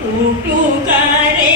കൂട്ടുകാരെ